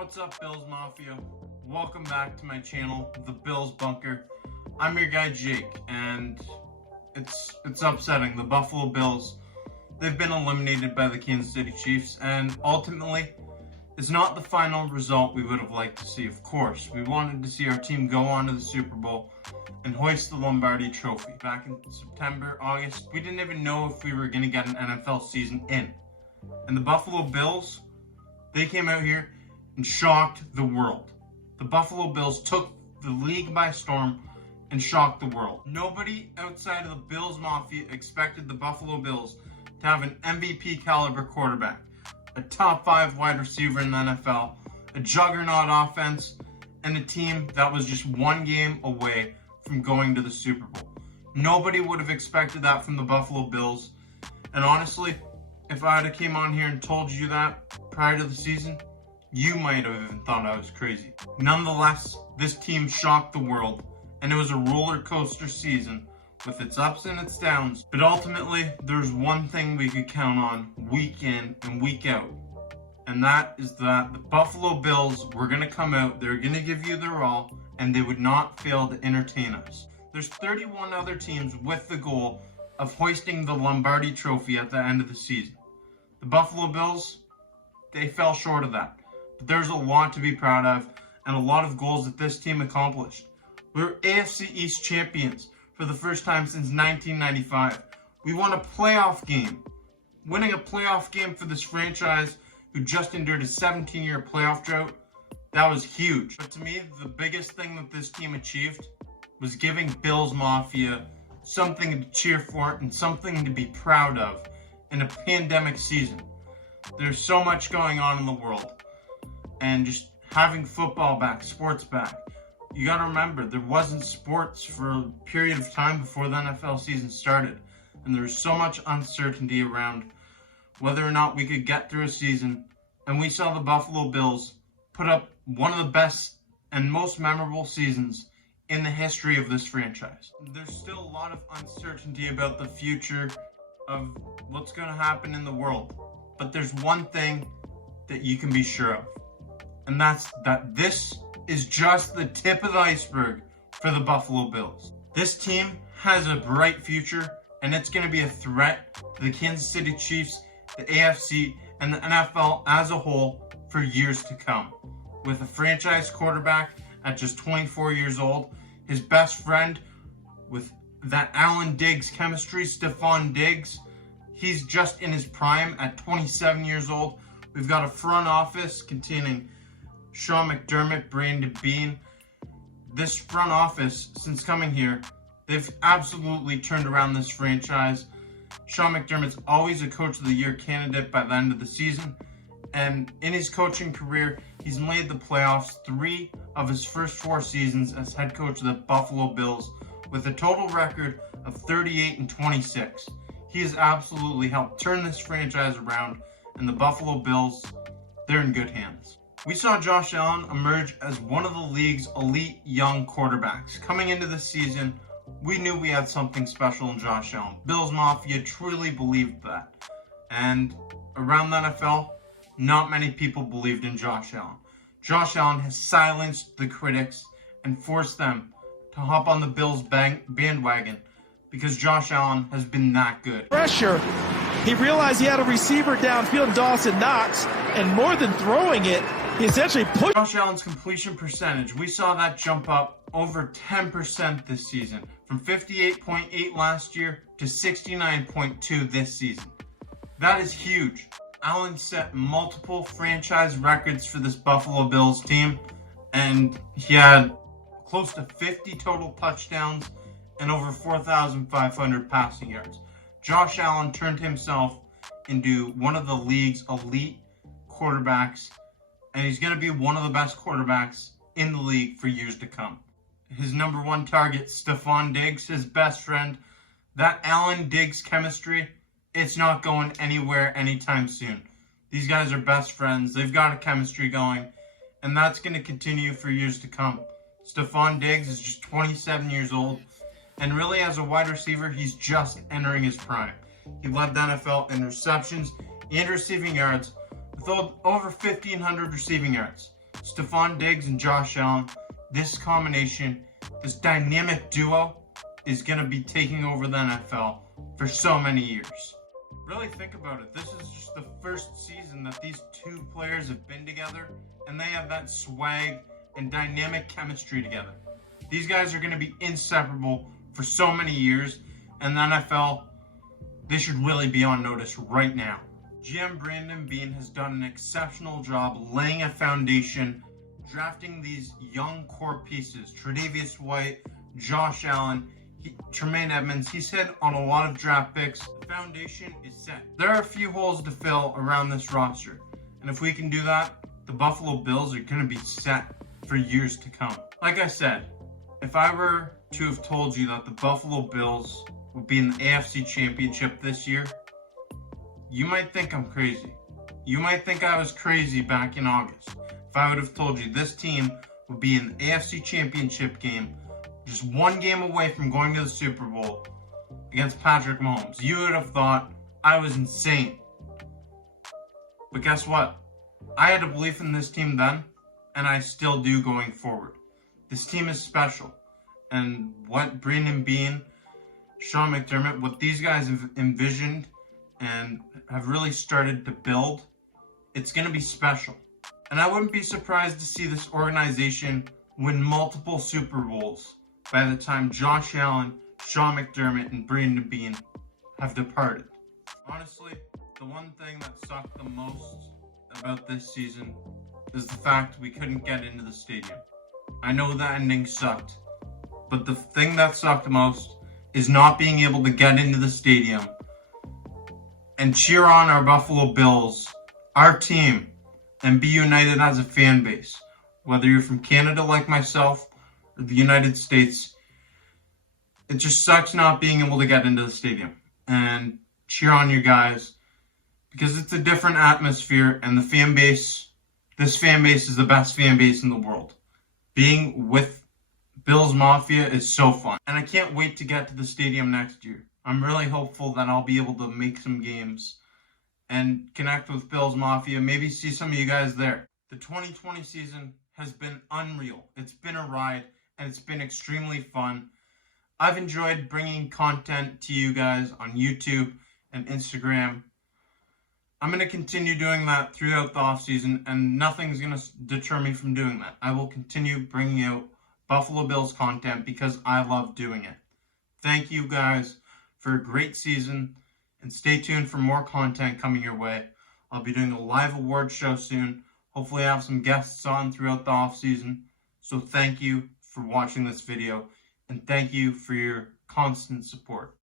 What's up, Bills Mafia? Welcome back to my channel, The Bills Bunker. I'm your guy Jake, and it's upsetting. The Buffalo Bills, they've been eliminated by the Kansas City Chiefs, and ultimately, it's not the final result we would have liked to see. Of course, we wanted to see our team go on to the Super Bowl and hoist the Lombardi Trophy. Back in September, August, we didn't even know if we were going to get an NFL season in. And the Buffalo Bills, they came out here and shocked the world. The Buffalo Bills took the league by storm and shocked the world. Nobody outside of the Bills Mafia expected the Buffalo Bills to have an MVP caliber quarterback, a top 5 wide receiver in the NFL, a juggernaut offense, and a team that was just one game away from going to the Super Bowl. Nobody would have expected that from the Buffalo Bills. And honestly, if I had came on here and told you that prior to the season, you might have even thought I was crazy. Nonetheless, this team shocked the world, and it was a roller coaster season with its ups and its downs. But ultimately, there's one thing we could count on week in and week out, and that is that the Buffalo Bills were going to come out, they're going to give you their all, and they would not fail to entertain us. There's 31 other teams with the goal of hoisting the Lombardi Trophy at the end of the season. The Buffalo Bills, they fell short of that. But there's a lot to be proud of and a lot of goals that this team accomplished. We were AFC East champions for the first time since 1995. We won a playoff game. Winning a playoff game for this franchise who just endured a 17-year playoff drought, that was huge. But to me, the biggest thing that this team achieved was giving Bills Mafia something to cheer for and something to be proud of in a pandemic season. There's so much going on in the world, and just having football back, sports back. You gotta remember, there wasn't sports for a period of time before the NFL season started, and there was so much uncertainty around whether or not we could get through a season, and we saw the Buffalo Bills put up one of the best and most memorable seasons in the history of this franchise. There's still a lot of uncertainty about the future of what's going to happen in the world, but there's one thing that you can be sure of, and that's that this is just the tip of the iceberg for the Buffalo Bills. This team has a bright future, and it's going to be a threat to the Kansas City Chiefs, the AFC, and the NFL as a whole for years to come. With a franchise quarterback at just 24 years old, his best friend with that Alan Diggs chemistry, Stephon Diggs, he's just in his prime at 27 years old. We've got a front office containing Sean McDermott, Brandon Beane. This front office, since coming here, they've absolutely turned around this franchise. Sean McDermott's always a Coach of the Year candidate by the end of the season, and in his coaching career, he's made the playoffs 3 of his first 4 seasons as head coach of the Buffalo Bills, with a total record of 38-26. He has absolutely helped turn this franchise around, and the Buffalo Bills, they're in good hands. We saw Josh Allen emerge as one of the league's elite young quarterbacks. Coming into this season, we knew we had something special in Josh Allen. Bills Mafia truly believed that. And around the NFL, not many people believed in Josh Allen. Josh Allen has silenced the critics and forced them to hop on the Bills bandwagon because Josh Allen has been that good. Pressure. He realized he had a receiver downfield, Dawson Knox, and more than throwing it, he essentially put Josh Allen's completion percentage. We saw that jump up over 10% this season, from 58.8 last year to 69.2 this season. That is huge. Allen set multiple franchise records for this Buffalo Bills team, and he had close to 50 total touchdowns and over 4,500 passing yards. Josh Allen turned himself into one of the league's elite quarterbacks, and he's going to be one of the best quarterbacks in the league for years to come. His number 1 target, Stephon Diggs, his best friend, that Alan Diggs chemistry, it's not going anywhere anytime soon. These guys are best friends. They've got a chemistry going, and that's going to continue for years to come. Stephon Diggs is just 27 years old, and really as a wide receiver, he's just entering his prime. He led the NFL in receptions and receiving yards with over 1,500 receiving yards. Stephon Diggs and Josh Allen, this combination, this dynamic duo is going to be taking over the NFL for so many years. Really think about it. This is just the first season that these two players have been together, and they have that swag and dynamic chemistry together. These guys are going to be inseparable for so many years, and the NFL, they should really be on notice right now. GM Brandon Beane has done an exceptional job laying a foundation, drafting these young core pieces. Tre'Davious White, Josh Allen, Tremaine Edmonds. He's hit on a lot of draft picks. The foundation is set. There are a few holes to fill around this roster, and if we can do that, the Buffalo Bills are going to be set for years to come. Like I said, if I were to have told you that the Buffalo Bills would be in the AFC Championship this year, you might think I'm crazy. You might think I was crazy back in August. If I would have told you this team would be in the AFC Championship game, just one game away from going to the Super Bowl against Patrick Mahomes, you would have thought I was insane. But guess what? I had a belief in this team then, and I still do going forward. This team is special. And what Brandon Beane, Sean McDermott, what these guys have envisioned and have really started to build, it's going to be special. And I wouldn't be surprised to see this organization win multiple Super Bowls by the time Josh Allen, Sean McDermott, and Brandon Beane have departed. Honestly, the one thing that sucked the most about this season is the fact we couldn't get into the stadium. I know the ending sucked, but the thing that sucked most is not being able to get into the stadium and cheer on our Buffalo Bills, our team, and be united as a fan base. Whether you're from Canada like myself or the United States, it just sucks not being able to get into the stadium and cheer on your guys, because it's a different atmosphere, and the fan base, this fan base is the best fan base in the world. Being with Bills Mafia is so fun, and I can't wait to get to the stadium next year. I'm really hopeful that I'll be able to make some games and connect with Bills Mafia, maybe see some of you guys there. The 2020 season has been unreal. It's been a ride, and it's been extremely fun. I've enjoyed bringing content to you guys on YouTube and Instagram. I'm going to continue doing that throughout the offseason, and nothing's going to deter me from doing that. I will continue bringing out Buffalo Bills content because I love doing it. Thank you guys for a great season, and stay tuned for more content coming your way. I'll be doing a live award show soon. Hopefully I have some guests on throughout the offseason. So thank you for watching this video, and thank you for your constant support.